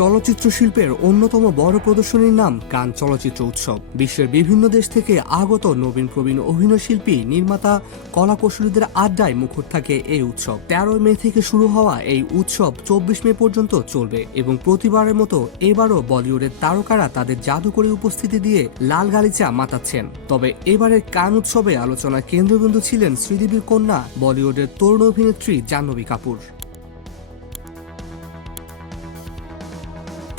চলচ্চিত্র শিল্পের অন্যতম বড় প্রদর্শনীর নাম কান চলচ্চিত্র উৎসব। বিশ্বের বিভিন্ন দেশ থেকে আগত নবীন প্রবীণ অভিনয়শিল্পী, নির্মাতা, কলাকুশলীদের আড্ডায় মুখর থাকে এই উৎসব। 13 মে থেকে শুরু হওয়া এই উৎসব 24 মে পর্যন্ত চলবে এবং প্রতিবারের মতো এবারও বলিউডের তারকারা তাদের জাদুকরী উপস্থিতি দিয়ে লাল গালিচা মাতাচ্ছেন। তবে এবারের কান উৎসবে আলোচনার কেন্দ্রবিন্দু ছিলেন শ্রীদেবীর কন্যা বলিউডের তরুণ অভিনেত্রী জাহ্নবী কাপুর।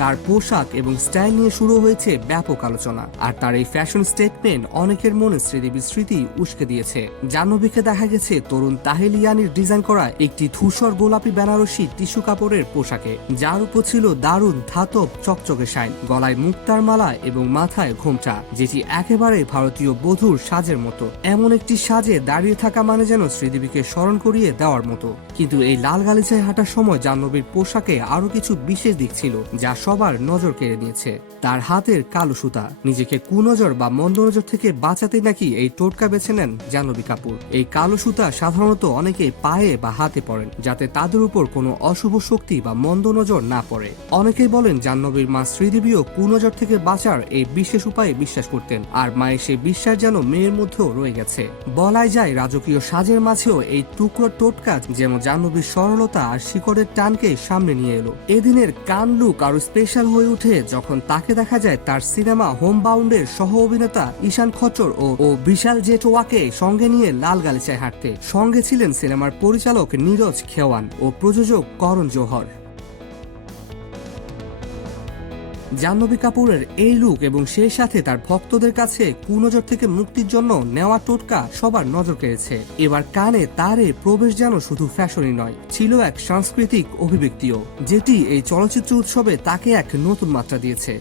তার পোশাক এবং স্টাইল নিয়ে শুরু হয়েছে ব্যাপক আলোচনা, আর তার এই ফ্যাশন স্টেটমেন্ট অনেকের মনে শ্রীদেবীর স্মৃতি উস্কে দিয়েছে। জাহ্নবীকে দেখা গেছে তরুণ তাহেলিয়ানির ডিজাইন করা একটি ধূসর গোলাপি বেনারসি টিস্যু কাপড়ের পোশাকে, যার উপর ছিল দারুণ ধাতব চকচকে শাইন, গলায় মুক্তার মালা এবং মাথায় ঘোমটা, যেটি একেবারে ভারতীয় বধূর সাজের মতো। এমন একটি সাজে দাঁড়িয়ে থাকা মানে যেন শ্রীদেবীকে স্মরণ করিয়ে দেওয়ার মতো। কিন্তু এই লাল গালিচায় হাঁটার সময় জাহ্নবীর পোশাকে আরো কিছু বিশেষ দিক ছিল যা সবার নজর কেড়ে নিয়েছে। তার হাতের কালো সুতা। নিজেকে কুনজর বা মন্দ নজর থেকে বাঁচাতে নাকি এই টোটকা বেছে নেন জাহ্নবী কাপুর। এই কালো সুতা সাধারণত অনেকে পায়ে বা হাতে পরেন, যাতে তাদের উপর কোনো অশুভ শক্তি বা মন্দ নজর না পড়ে। অনেকেই বলেন জাহ্নবীর মা শ্রীদেবীও কুনজর থেকে বাঁচার এই বিশেষ উপায়ে বিশ্বাস করতেন, আর মায়ের সে বিশ্বাস যেন মেয়ের মধ্যেও রয়ে গেছে। বলাই যায় রাজকীয় সাজের মাঝেও এই টুকরো টোটকা যেন জাহ্নবীর সরলতা আর শিকড়ের টানকে সামনে নিয়ে এলো। এদিনের কান লুক আরো স্পেশাল হয়ে ওঠে যখন তাকে দেখা যায় তার সিনেমা হোম বাউন্ডের সহ অভিনেতা ঈশান খচ্চর ও বিশাল জেটওয়াকে সঙ্গে নিয়ে লাল গালিচায় হাঁটতে। সঙ্গে ছিলেন সিনেমার পরিচালক নীরজ খেওয়ান ও প্রযোজক করণ জোহর। জাহ্নবী কাপুরের এই লুক এবং সেই সাথে তার ভক্তদের কাছে কুনজর থেকে মুক্তির জন্য নেওয়া টোটকা সবার নজর কেড়েছে। এবার কানে তার এই প্রবেশ যেন শুধু ফ্যাশনই নয়, ছিল এক সাংস্কৃতিক অভিব্যক্তিও, যেটি এই চলচ্চিত্র উৎসবে তাকে এক নতুন মাত্রা দিয়েছে।